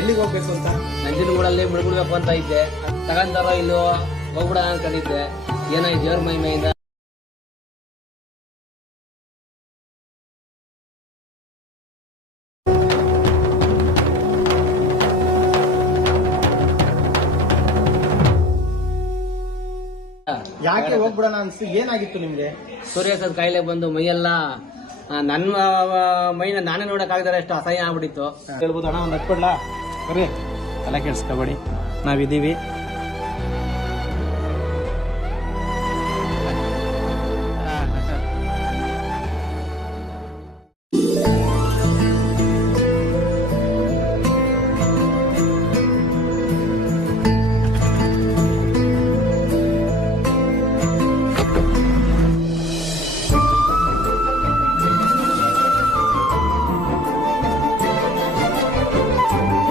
ಎಲ್ಲಿಗೆ ಹೋಗ್ಬೇಕು ಅಂತ? ನಂಜನಗೂಡಲ್ಲಿ ಮುಳುಗಬೇಕು ಅಂತ ಇದ್ದೆ. ತಗೊಂತಾರೋ ಇಲ್ಲೋ ಹೋಗ್ಬಿಡ ಅನ್ಕೊಂಡಿದ್ದೆ. ಏನಾಯ್ತು ದೇವ್ರ ಮಹಿಮೆಯಿಂದ ಯಾಕೆ ಹೋಗ್ಬಿಡೋಣ ಅನ್ಸಿ? ಏನಾಗಿತ್ತು ನಿಮ್ಗೆ? ಸೂರ್ಯಾಸ್ತದ ಕಾಯಿಲೆ ಬಂದು ಮೈಯೆಲ್ಲ ನನ್ನ ಮೈನ ನಾನೇ ನೋಡಕ್ ಆಗದಾರೆ ಅಷ್ಟು ಅಸಹ್ಯ ಆಗ್ಬಿಟ್ಟಿತ್ತು. ಹೇಳ್ಬೋದು ಅಣ್ಣ, ಒಂದು ಹತ್ಬಿಡ್ಲಾ? ಬರ್ರಿ, ತಲೆ ಕೆಡ್ಸ್ಕೊಬೇಡಿ, ನಾವಿದ್ದೀವಿ.